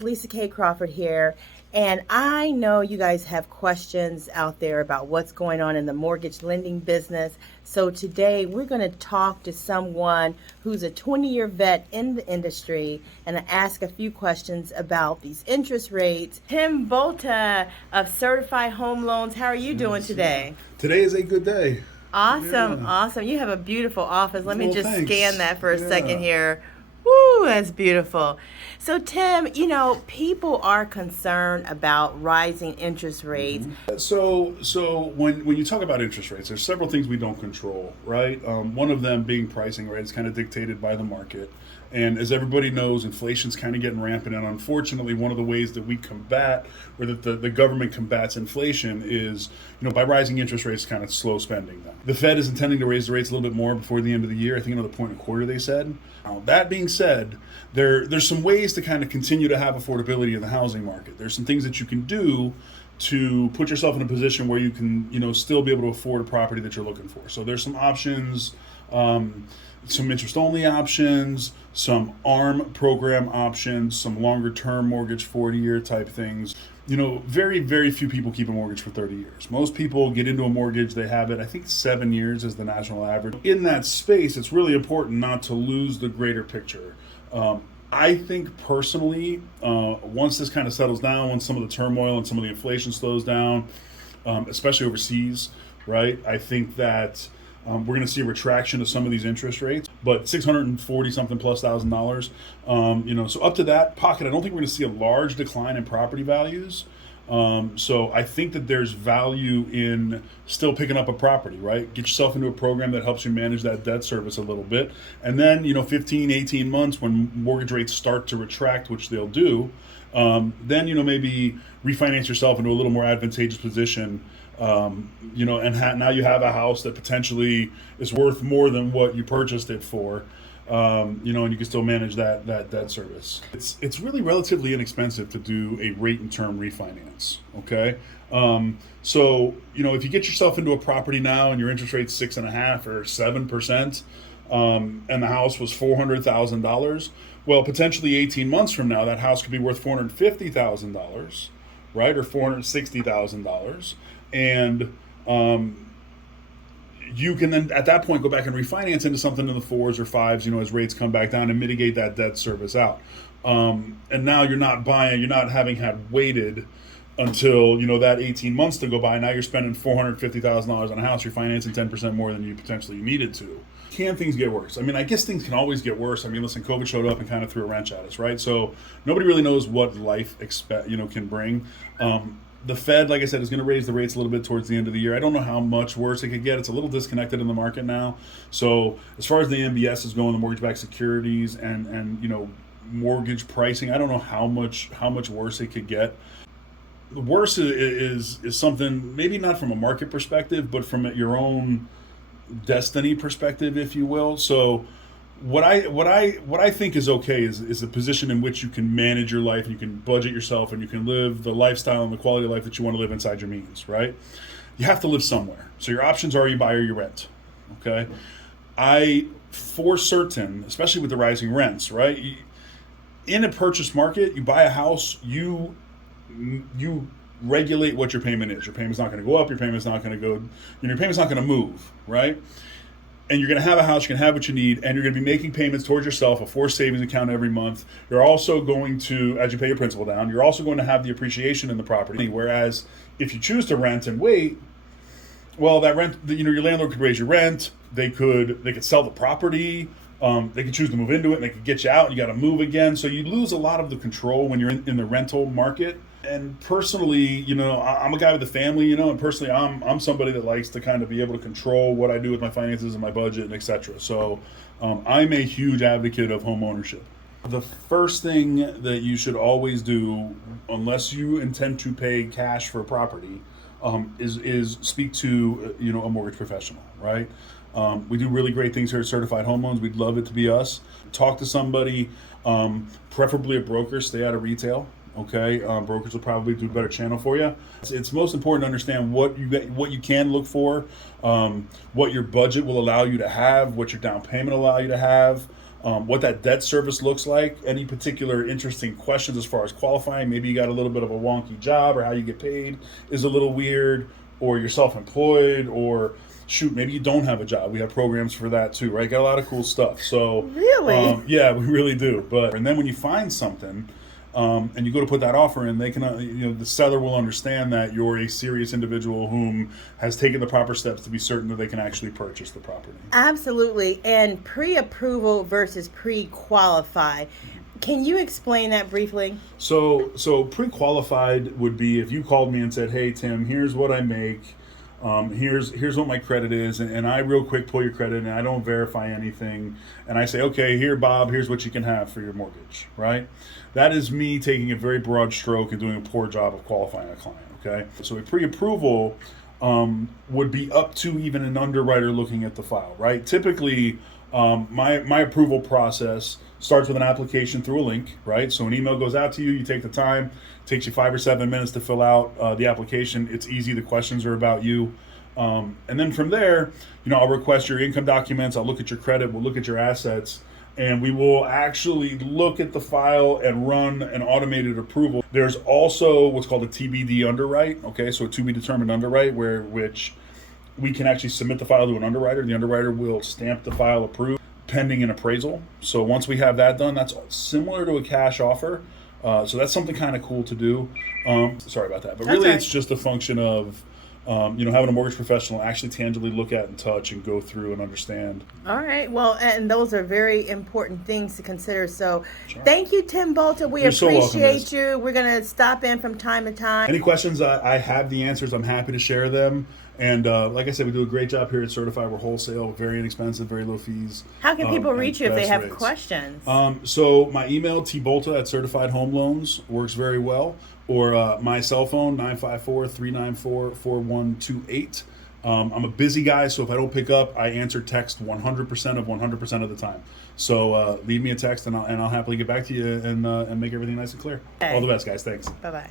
Lisa K. Crawford here, and I know you guys have questions out there about what's going on in the mortgage lending business. So today we're going to talk to someone who's a 20-year vet in the industry and ask a few questions about these interest rates. Tim Volta of Certified Home Loans, how are you doing today? Today is a good day. Awesome, Yeah. awesome. You have a beautiful office. Let me Well, just thanks. scan that for a second Yeah. here. Woo, that's beautiful. So, Tim, people are concerned about rising interest rates. So when you talk about interest rates, there's several things we don't control, right? One of them being pricing, right? It's kind of dictated by the market. And as everybody knows, inflation's kind of getting rampant. And unfortunately, one of the ways that we combat, or that the government combats inflation is, by rising interest rates, kind of slow spending them. The Fed is intending to raise the rates a little bit more before the end of the year. I think another point and a quarter, they said. Now, that being said, there's some ways to kind of continue to have affordability in the housing market. There's some things that you can do to put yourself in a position where you can, still be able to afford a property that you're looking for. So there's some options, some interest-only options, some ARM program options, some longer-term mortgage, 40-year type things. Very, very few people keep a mortgage for 30 years. Most people get into a mortgage, they have it, I think 7 years is the national average. In that space, it's really important not to lose the greater picture. I think personally, once this kind of settles down, once some of the turmoil and some of the inflation slows down, especially overseas, right? I think that we're going to see a retraction of some of these interest rates, but 640 something plus $1,000, so up to that pocket, I don't think we're going to see a large decline in property values. So I think that there's value in still picking up a property, right? Get yourself into a program that helps you manage that debt service a little bit. And then, 15, 18 months when mortgage rates start to retract, which they'll do, then, maybe refinance yourself into a little more advantageous position. And now you have a house that potentially is worth more than what you purchased it for. And you can still manage that debt service. It's really relatively inexpensive to do a rate and term refinance. Okay, so if you get yourself into a property now and your interest rate's 6.5% or 7%, and the house was $400,000, well, potentially 18 months from now, that house could be worth $450,000, right, or $460,000, and you can then at that point go back and refinance into something in the fours or fives, as rates come back down, and mitigate that debt service out. And now you're not having had waited until that 18 months to go by. Now you're spending $450,000 on a house. You're financing 10% more than you potentially needed to. Can things get worse? I guess things can always get worse. Listen, COVID showed up and kind of threw a wrench at us, right? So nobody really knows what life can bring. The Fed, like I said, is going to raise the rates a little bit towards the end of the year. I don't know how much worse it could get. It's a little disconnected in the market now. So as far as the MBS is going, the mortgage-backed securities and mortgage pricing, I don't know how much worse it could get. The worst is something maybe not from a market perspective, but from your own destiny perspective, if you will. So what I think is okay is a position in which you can manage your life and you can budget yourself and you can live the lifestyle and the quality of life that you want to live inside your means, right? You have to live somewhere. So your options are you buy or you rent. Okay. For certain, especially with the rising rents, right? In a purchase market, you buy a house, you regulate what your payment is. Your payment's not going to go up, your payment's not going to go, your payment's not going to move, right? And you're going to have a house, you're going to have what you need, and you're going to be making payments towards yourself, a forced savings account every month. You're also going to, as you pay your principal down, you're also going to have the appreciation in the property. Whereas if you choose to rent and wait, well, that rent, your landlord could raise your rent. They could sell the property. They could choose to move into it, and they could get you out, and you got to move again. So you lose a lot of the control when you're in the rental market. And personally, I'm a guy with a family, and personally, I'm somebody that likes to kind of be able to control what I do with my finances and my budget and etc. So I'm a huge advocate of home ownership. The first thing that you should always do, unless you intend to pay cash for a property, is speak to a mortgage professional, right? We do really great things here at Certified Home Loans. We'd love it to be us. Talk to somebody, preferably a broker. Stay out of retail. Okay, brokers will probably do a better channel for you. It's most important to understand what you can look for, what your budget will allow you to have, what your down payment will allow you to have, what that debt service looks like, any particular interesting questions as far as qualifying. Maybe you got a little bit of a wonky job, or how you get paid is a little weird, or you're self-employed, or shoot, maybe you don't have a job. We have programs for that too, right? Got a lot of cool stuff. So Really? yeah, we really do. But and then when you find something, and you go to put that offer in, they can, the seller will understand that you're a serious individual whom has taken the proper steps to be certain that they can actually purchase the property. Absolutely. And pre-approval versus pre-qualify. Can you explain that briefly? So pre-qualified would be if you called me and said, "Hey Tim, here's what I make. Here's what my credit is," and I real quick pull your credit and I don't verify anything, and I say, "Okay, here Bob, here's what you can have for your mortgage," right? That is me taking a very broad stroke and doing a poor job of qualifying a client. Okay, so a pre-approval would be up to even an underwriter looking at the file, right? Typically, my approval process starts with an application through a link, right? So an email goes out to you, you take the time, it takes you 5 or 7 minutes to fill out the application. It's easy, the questions are about you. And then from there, I'll request your income documents, I'll look at your credit, we'll look at your assets, and we will actually look at the file and run an automated approval. There's also what's called a TBD underwrite, okay? So a to be determined underwrite, which we can actually submit the file to an underwriter. The underwriter will stamp the file approved pending an appraisal. So once we have that done, that's similar to a cash offer. So that's something kind of cool to do. Sorry about that. But really, it's just a function of having a mortgage professional actually tangibly look at and touch and go through and understand. All right. Well, and those are very important things to consider. So thank you, Tim Bolter. We You're so welcome, appreciate Liz. you. We're going to stop in from time to time. Any questions? I have the answers. I'm happy to share them. And like I said, we do a great job here at Certified. We're wholesale, very inexpensive, very low fees. How can people reach you if they best have rates. questions? So my email, tbolta@Certified Home Loans, works very well. Or my cell phone, 954-394-4128. I'm a busy guy, so if I don't pick up, I answer text 100% of the time. So leave me a text, and I'll happily get back to you and make everything nice and clear. Okay. All the best, guys. Thanks. Bye-bye.